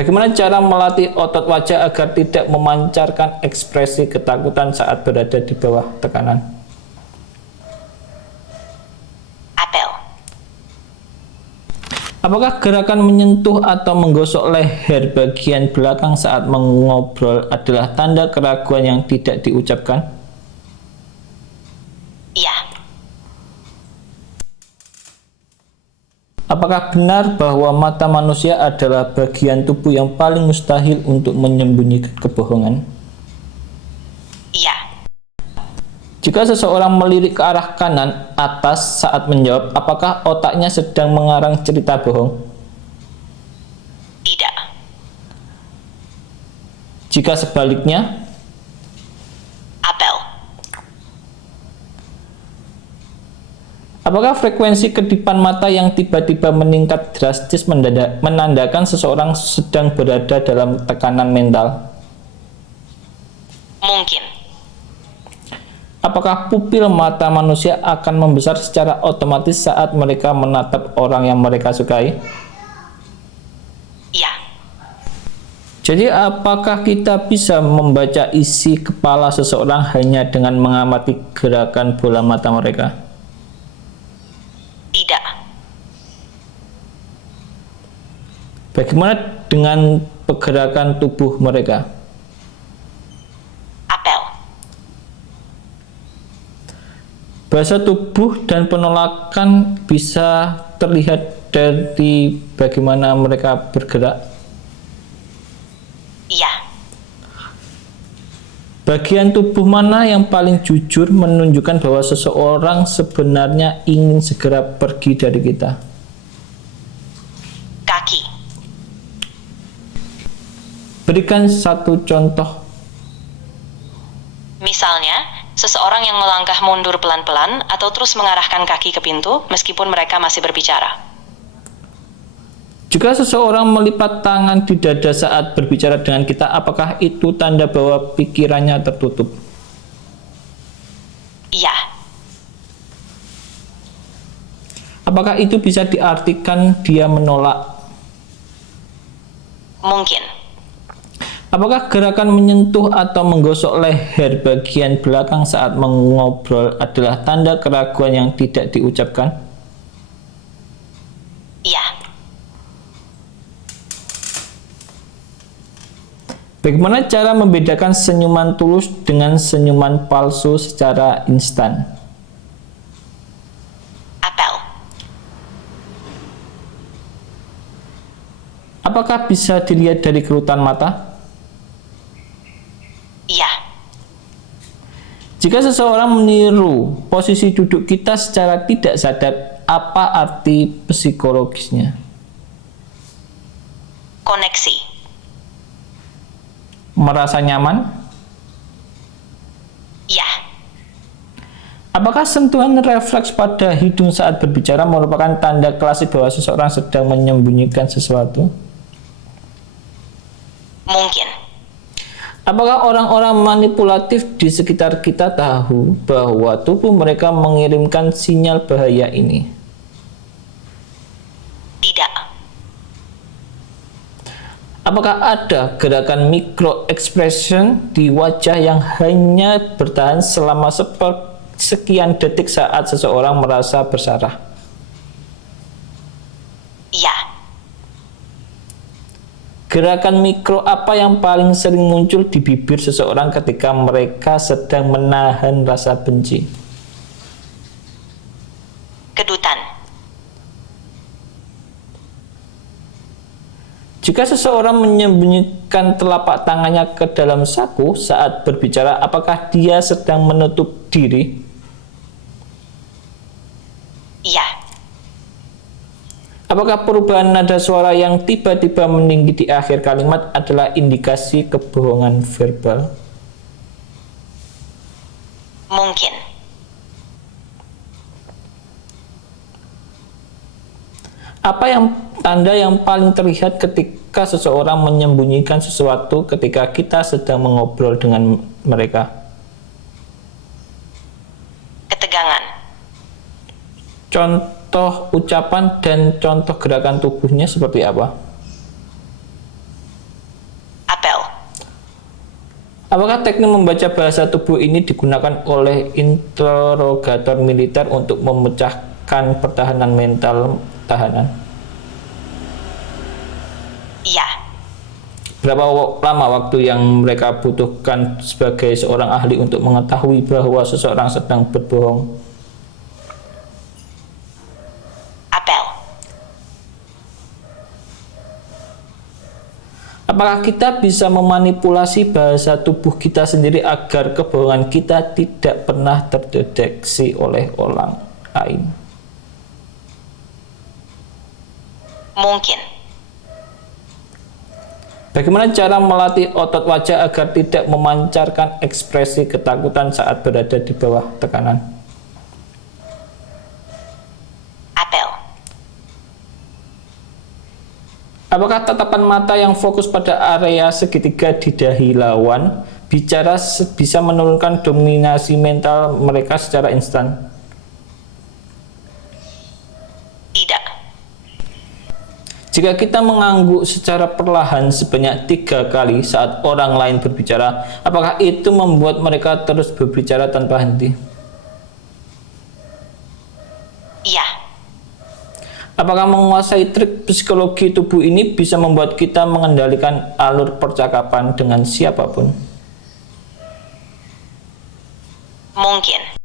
Bagaimana cara melatih otot wajah agar tidak memancarkan ekspresi ketakutan saat berada di bawah tekanan? Apel. Apakah gerakan menyentuh atau menggosok leher bagian belakang saat mengobrol adalah tanda keraguan yang tidak diucapkan? Iya. Apakah benar bahwa mata manusia adalah bagian tubuh yang paling mustahil untuk menyembunyikan kebohongan? Iya. Jika seseorang melirik ke arah kanan atas saat menjawab, apakah otaknya sedang mengarang cerita bohong? Tidak. Jika sebaliknya, Apel. apakah frekuensi kedipan mata yang tiba-tiba meningkat drastis menandakan seseorang sedang berada dalam tekanan mental? Mungkin. Apakah pupil mata manusia akan membesar secara otomatis saat mereka menatap orang yang mereka sukai? Iya. Jadi, apakah kita bisa membaca isi kepala seseorang hanya dengan mengamati gerakan bola mata mereka? Tidak. Bagaimana dengan pergerakan tubuh mereka? Apel. Bahasa tubuh dan penolakan bisa terlihat dari bagaimana mereka bergerak. Iya. Bagian tubuh mana yang paling jujur menunjukkan bahwa seseorang sebenarnya ingin segera pergi dari kita? Kaki. Berikan satu contoh. Misalnya, seseorang yang melangkah mundur pelan-pelan atau terus mengarahkan kaki ke pintu meskipun mereka masih berbicara. Jika seseorang melipat tangan di dada saat berbicara dengan kita, apakah itu tanda bahwa pikirannya tertutup? Iya. Apakah itu bisa diartikan dia menolak? Mungkin. Apakah gerakan menyentuh atau menggosok leher bagian belakang saat mengobrol adalah tanda keraguan yang tidak diucapkan? Iya. Bagaimana cara membedakan senyuman tulus dengan senyuman palsu secara instan? Apel. Apakah bisa dilihat dari kerutan mata? Iya. Jika seseorang meniru posisi duduk kita secara tidak sadar, apa arti psikologisnya? Koneksi. Merasa nyaman? Iya. Apakah sentuhan refleks pada hidung saat berbicara merupakan tanda klasik bahwa seseorang sedang menyembunyikan sesuatu? Mungkin. Apakah orang-orang manipulatif di sekitar kita tahu bahwa tubuh mereka mengirimkan sinyal bahaya ini? Tidak. Apakah ada gerakan micro expression di wajah yang hanya bertahan selama sekian detik saat seseorang merasa bersalah? Iya. Gerakan mikro apa yang paling sering muncul di bibir seseorang ketika mereka sedang menahan rasa benci? Kedutan. Jika seseorang menyembunyikan telapak tangannya ke dalam saku saat berbicara, apakah dia sedang menutup diri? Iya. Apakah perubahan nada suara yang tiba-tiba meninggi di akhir kalimat adalah indikasi kebohongan verbal? Mungkin. Apa tanda yang paling terlihat ketika seseorang menyembunyikan sesuatu ketika kita sedang mengobrol dengan mereka? Ketegangan. Contoh ucapan dan contoh gerakan tubuhnya seperti apa? Apakah teknik membaca bahasa tubuh ini digunakan oleh interrogator militer untuk memecahkan pertahanan mental tahanan? Iya. Berapa lama waktu yang mereka butuhkan sebagai seorang ahli untuk mengetahui bahwa seseorang sedang berbohong? Apel. Apakah kita bisa memanipulasi bahasa tubuh kita sendiri agar kebohongan kita tidak pernah terdeteksi oleh orang lain? Mungkin. Bagaimana cara melatih otot wajah agar tidak memancarkan ekspresi ketakutan saat berada di bawah tekanan? Apel. Apakah tatapan mata yang fokus pada area segitiga di dahi lawan bicara bisa menurunkan dominasi mental mereka secara instan? Tidak. Jika kita mengangguk secara perlahan sebanyak 3 kali saat orang lain berbicara, apakah itu membuat mereka terus berbicara tanpa henti? Iya. Apakah menguasai trik psikologi tubuh ini bisa membuat kita mengendalikan alur percakapan dengan siapapun? Mungkin.